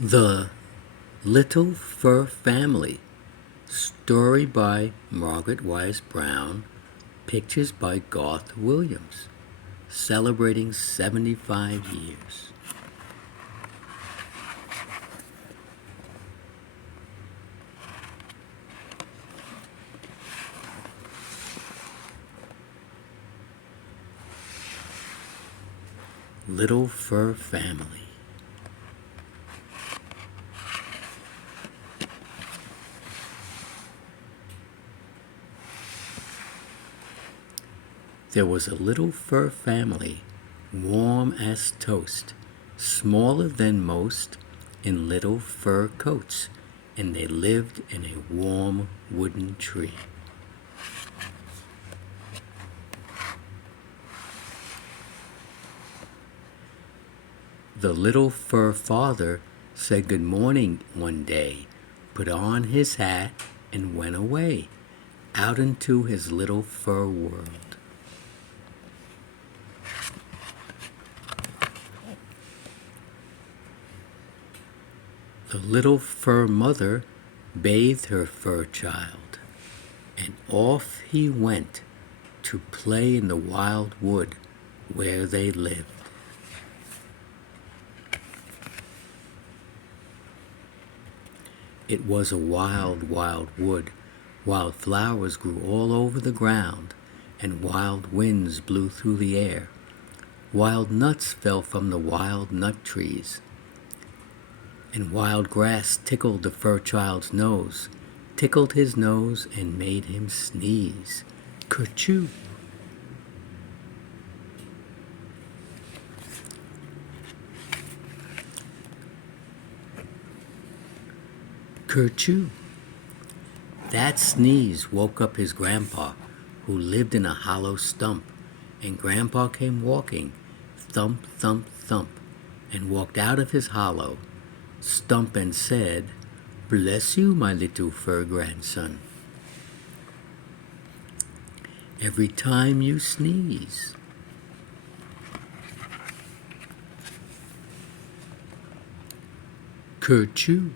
The Little Fur Family. Story by Margaret Wise Brown. Pictures by Garth Williams. Celebrating 75 years. Little Fur Family. There was a little fur family, warm as toast, smaller than most, in little fur coats, and they lived in a warm wooden tree. The little fur father said good morning one day, put on his hat, and went away, out into his little fur world. The little fur mother bathed her fur child, and off he went to play in the wild wood where they lived. It was a wild, wild wood. Wild flowers grew all over the ground, and wild winds blew through the air. Wild nuts fell from the wild nut trees, and wild grass tickled the fur child's nose, tickled his nose and made him sneeze. Kerchoo! Kerchoo! That sneeze woke up his grandpa, who lived in a hollow stump, and Grandpa came walking, thump, thump, thump, and walked out of his hollow stump and said, "Bless you, my little fur grandson. Every time you sneeze." Kerchoo!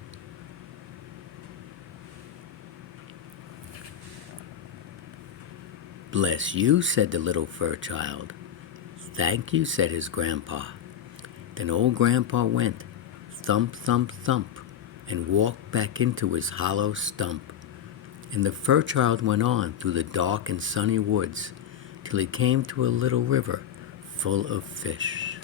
"Bless you," said the little fur child. "Thank you," said his grandpa. Then old grandpa went, thump, thump, thump, and walked back into his hollow stump. And the fur child went on through the dark and sunny woods till he came to a little river full of fish.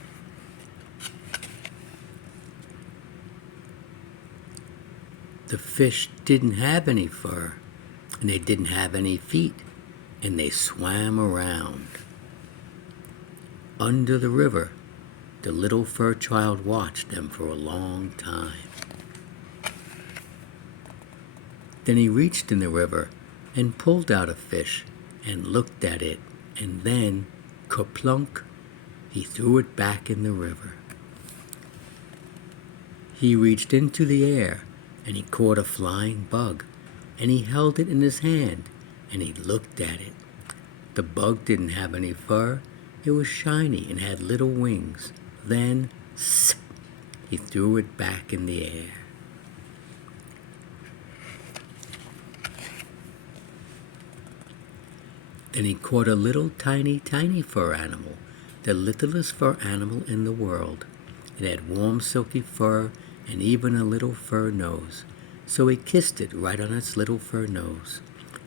The fish didn't have any fur, and they didn't have any feet, and they swam around. Under the river, the little fur child watched them for a long time. Then he reached in the river and pulled out a fish and looked at it, and then, kerplunk, he threw it back in the river. He reached into the air and he caught a flying bug, and he held it in his hand and he looked at it. The bug didn't have any fur. It was shiny and had little wings. Then, sip, he threw it back in the air. Then he caught a little tiny, tiny fur animal, the littlest fur animal in the world. It had warm, silky fur and even a little fur nose. So he kissed it right on its little fur nose,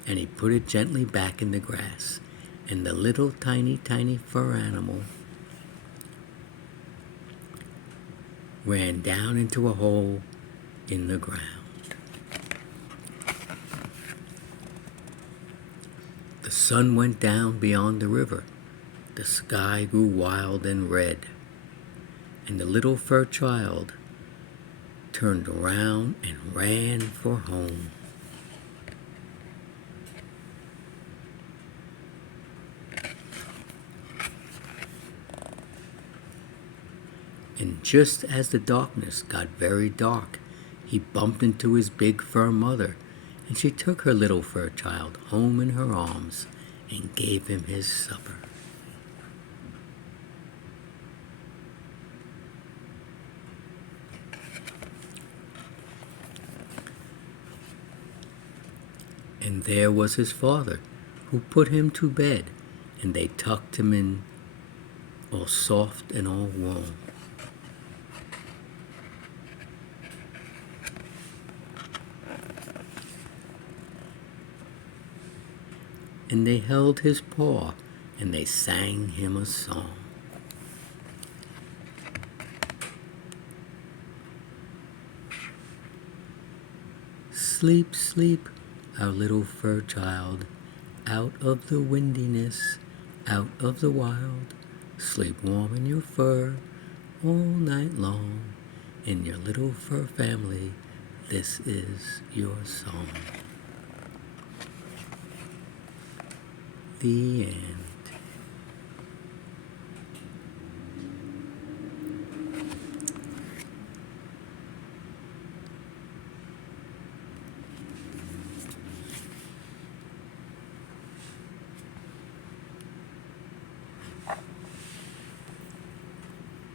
and he put it gently back in the grass. And the little tiny, tiny fur animal ran down into a hole in the ground. The sun went down beyond the river. The sky grew wild and red. And the little fur child turned around and ran for home. And just as the darkness got very dark, he bumped into his big fur mother, and she took her little fur child home in her arms and gave him his supper. And there was his father, who put him to bed, and they tucked him in, all soft and all warm. And they held his paw, and they sang him a song. Sleep, sleep, our little fur child, out of the windiness, out of the wild. Sleep warm in your fur all night long. In your little fur family, this is your song. The end.